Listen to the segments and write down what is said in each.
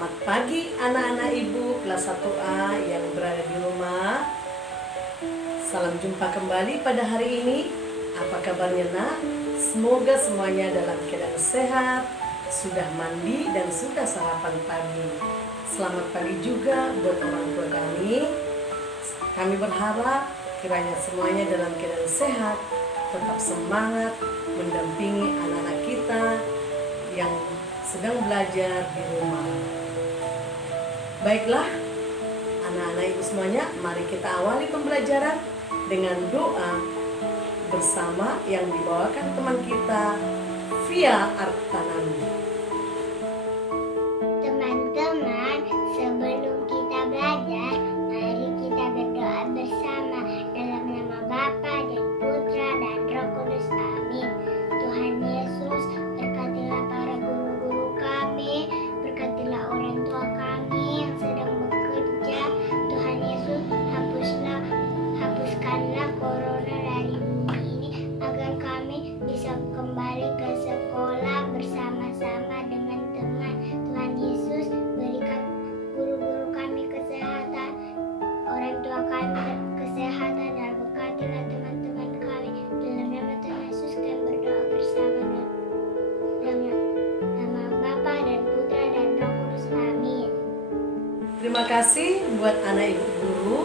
Selamat pagi anak-anak ibu kelas 1A yang berada di rumah. Salam jumpa kembali pada hari ini. Apa kabarnya nak? Semoga semuanya dalam keadaan sehat, sudah mandi dan sudah sarapan pagi. Selamat pagi juga buat orang tua kami. Kami berharap kiranya semuanya dalam keadaan sehat, tetap semangat mendampingi anak-anak kita yang sedang belajar di rumah. Baiklah, anak-anak ibu semuanya, mari kita awali pembelajaran dengan doa bersama yang dibawakan teman kita, Via Artanami. Teman-teman, sebelum kita belajar, mari kita berdoa bersama dalam nama Bapa dan Putra dan Roh Kudus. Amin. Tuhan Yesus, berkatilah para guru-guru kami, berkatilah orang tua kami yang sedang bekerja. Tuhan Yesus, hapuskanlah corona dari bumi ini agar kami bisa kembali ke sekolah bersama-sama dengan teman. Tuhan Yesus, berikan guru-guru kami kesehatan, orang tua kami kesehatan, dan berkatilah teman-teman kami. Dalam nama Tuhan Yesus kami berdoa bersama dalam nama Bapa dan Putra dan Roh Kudus. Amin. Terima kasih buat anak ibu guru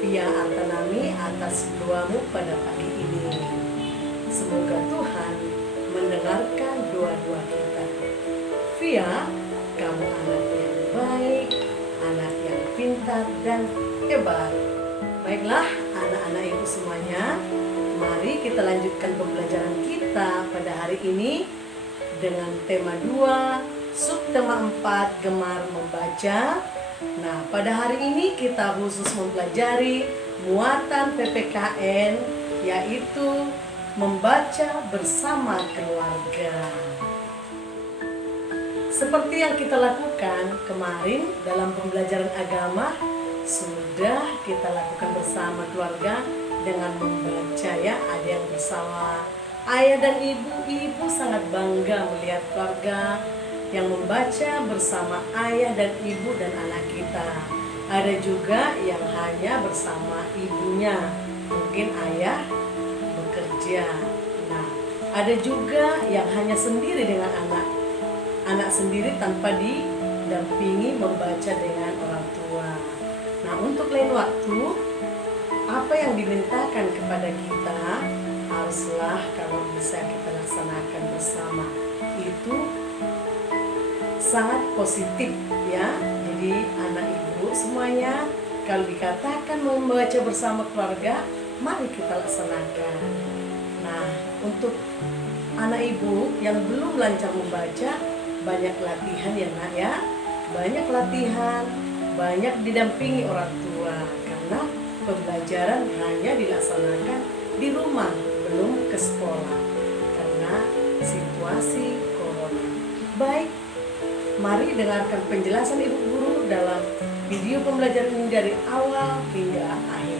Via Artanami atas doamu pada pagi ini. Semoga Tuhan mendengarkan doa-doa kita. Via, kamu anak yang baik, anak yang pintar dan hebat. Baiklah anak-anak ibu semuanya, mari kita lanjutkan pembelajaran kita pada hari ini dengan tema 2, subtema 4, gemar membaca. Nah, pada hari ini kita khusus mempelajari muatan PPKN, yaitu membaca bersama keluarga. Seperti yang kita lakukan kemarin dalam pembelajaran agama, sudah kita lakukan bersama keluarga dengan membaca ya. Ada yang bersama ayah dan ibu sangat bangga melihat keluarga yang membaca bersama ayah dan ibu dan anak kita. Ada juga yang hanya bersama ibunya, mungkin ayah bekerja. Nah, ada juga yang hanya sendiri dengan anak sendiri tanpa didampingi membaca dengan orang tua. Nah, untuk lain waktu, apa yang dimintakan kepada kita haruslah kalau bisa kita laksanakan bersama. Itu sangat positif ya. Jadi anak ibu semuanya kalau dikatakan membaca bersama keluarga, mari kita laksanakan. Nah, untuk anak ibu yang belum lancar membaca, banyak latihan ya nak ya. Banyak latihan, banyak didampingi orang tua, karena pembelajaran hanya dilaksanakan di rumah, belum ke sekolah karena situasi corona. Baik, mari dengarkan penjelasan ibu guru dalam video pembelajaran ini dari awal hingga akhir.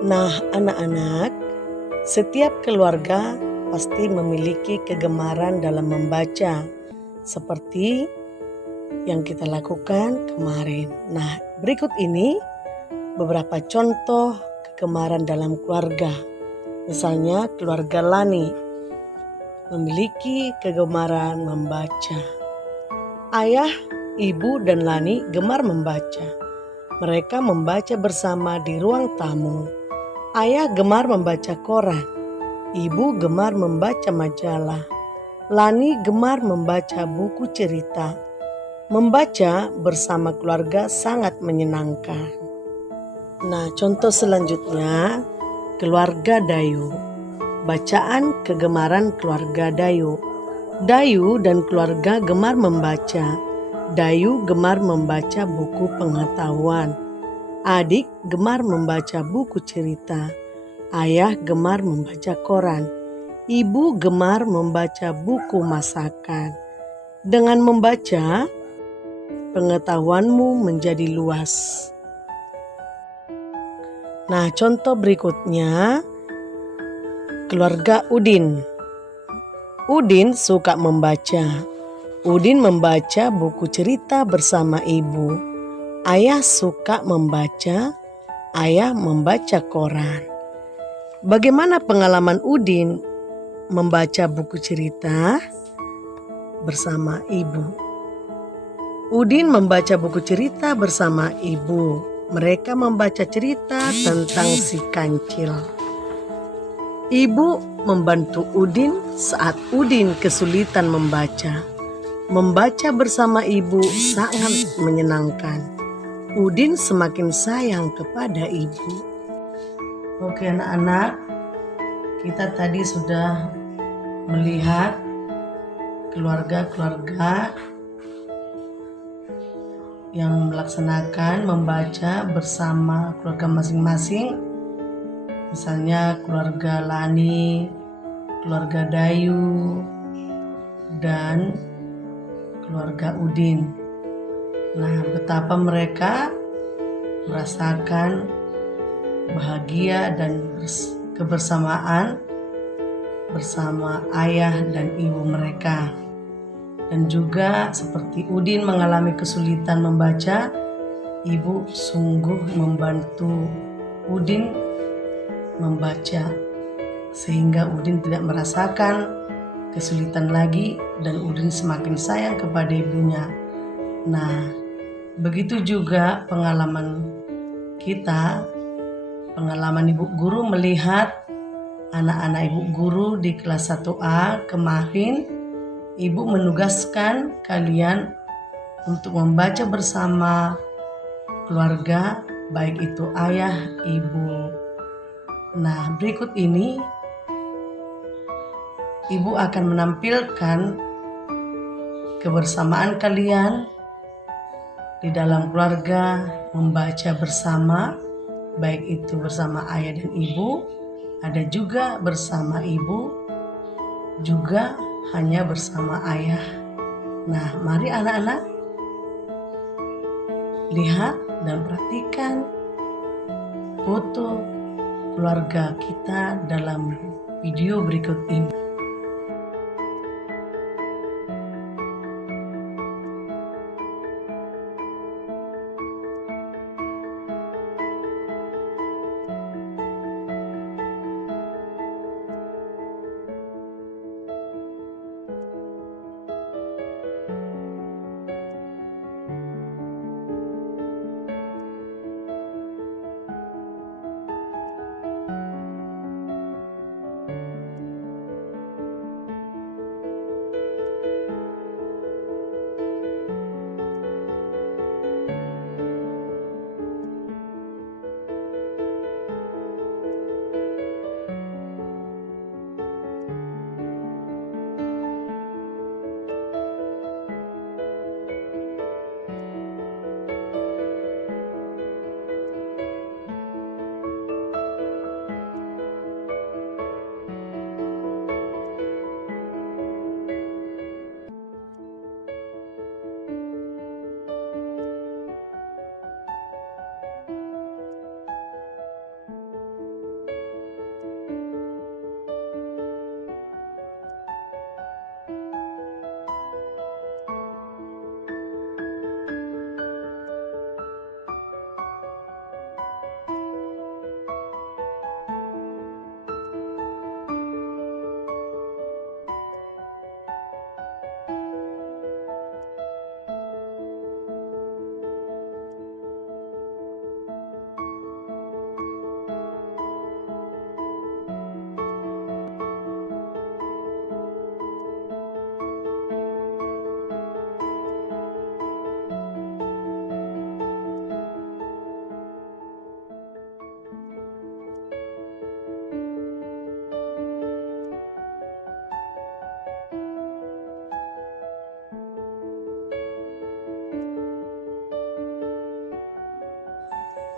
Nah, anak-anak, setiap keluarga pasti memiliki kegemaran dalam membaca, seperti yang kita lakukan kemarin. Nah, berikut ini beberapa contoh kegemaran dalam keluarga. Misalnya keluarga Lani memiliki kegemaran membaca. Ayah, ibu, dan Lani gemar membaca. Mereka membaca bersama di ruang tamu. Ayah gemar membaca koran. Ibu gemar membaca majalah. Lani gemar membaca buku cerita. Membaca bersama keluarga sangat menyenangkan. Nah, contoh selanjutnya, keluarga Dayu. Bacaan kegemaran keluarga Dayu. Dayu dan keluarga gemar membaca. Dayu gemar membaca buku pengetahuan. Adik gemar membaca buku cerita. Ayah gemar membaca koran. Ibu gemar membaca buku masakan. Dengan membaca, pengetahuanmu menjadi luas. Nah, contoh berikutnya keluarga Udin. Udin suka membaca. Udin membaca buku cerita bersama ibu. Ayah suka membaca. Ayah membaca koran. Bagaimana pengalaman Udin membaca buku cerita bersama ibu? Udin membaca buku cerita bersama ibu. Mereka membaca cerita tentang si kancil. Ibu membantu Udin saat Udin kesulitan membaca. Membaca bersama ibu sangat menyenangkan. Udin semakin sayang kepada ibu. Oke anak-anak, kita tadi sudah melihat keluarga-keluarga yang melaksanakan membaca bersama keluarga masing-masing. Misalnya keluarga Lani, keluarga Dayu, dan keluarga Udin. Nah, betapa mereka merasakan bahagia dan kebersamaan bersama ayah dan ibu mereka. Dan juga seperti Udin mengalami kesulitan membaca, ibu sungguh membantu Udin membaca sehingga Udin tidak merasakan kesulitan lagi dan Udin semakin sayang kepada ibunya. Nah, begitu juga pengalaman kita, pengalaman ibu guru melihat anak-anak ibu guru di kelas 1A kemarin. Ibu menugaskan kalian untuk membaca bersama keluarga, baik itu ayah, ibu. Nah, berikut ini ibu akan menampilkan kebersamaan kalian di dalam keluarga membaca bersama, baik itu bersama ayah dan ibu, ada juga bersama ibu, juga hanya bersama ayah. Nah, mari anak-anak lihat dan perhatikan foto keluarga kita dalam video berikut ini.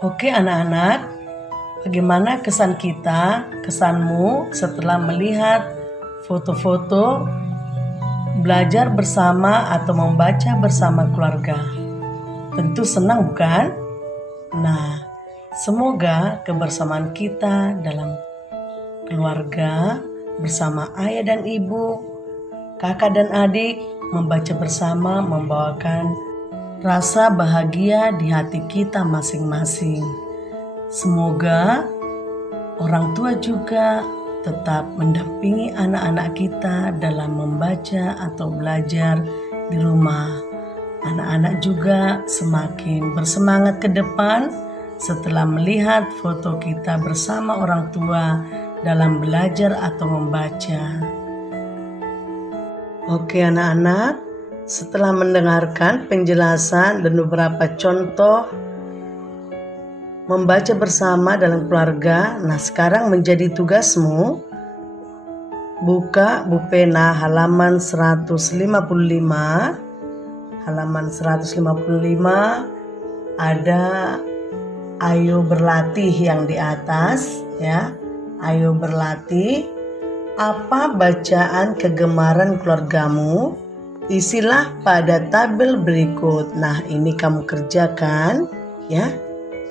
Oke anak-anak, bagaimana kesan kita, kesanmu setelah melihat foto-foto belajar bersama atau membaca bersama keluarga? Tentu senang bukan? Nah, Semoga kebersamaan kita dalam keluarga bersama ayah dan ibu, kakak dan adik membaca bersama membawakan rasa bahagia di hati kita masing-masing. Semoga orang tua juga tetap mendampingi anak-anak kita dalam membaca atau belajar di rumah. Anak-anak juga semakin bersemangat ke depan setelah melihat foto kita bersama orang tua dalam belajar atau membaca. Oke anak-anak, setelah mendengarkan penjelasan dan beberapa contoh membaca bersama dalam keluarga, nah sekarang menjadi tugasmu buka buku pena halaman 155. Halaman 155 ada ayo berlatih yang di atas ya. Ayo berlatih. Apa bacaan kegemaran keluargamu? Isilah pada tabel berikut. Nah, ini kamu kerjakan ya.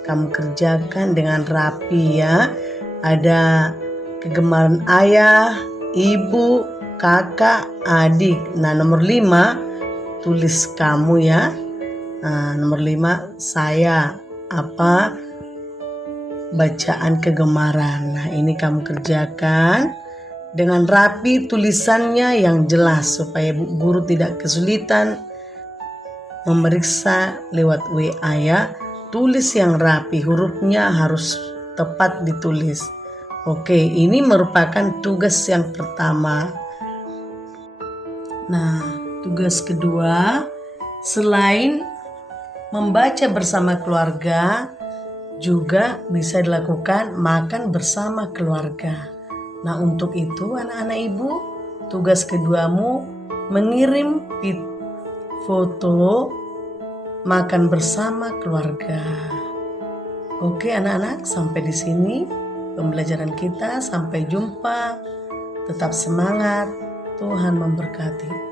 Kamu kerjakan dengan rapi ya. Ada kegemaran ayah, ibu, kakak, adik. Nah, nomor 5 tulis kamu ya. Nah, nomor 5 saya. Apa bacaan kegemaran? Nah, ini kamu kerjakan dengan rapi, tulisannya yang jelas supaya guru tidak kesulitan memeriksa lewat WA ya. Tulis yang rapi, hurufnya harus tepat ditulis. Oke, ini merupakan tugas yang pertama. Nah, tugas kedua, selain membaca bersama keluarga, juga bisa dilakukan makan bersama keluarga. Nah, untuk itu anak-anak ibu, tugas keduamu mengirim foto makan bersama keluarga. Oke anak-anak, sampai di sini pembelajaran kita. Sampai jumpa. Tetap semangat. Tuhan memberkati.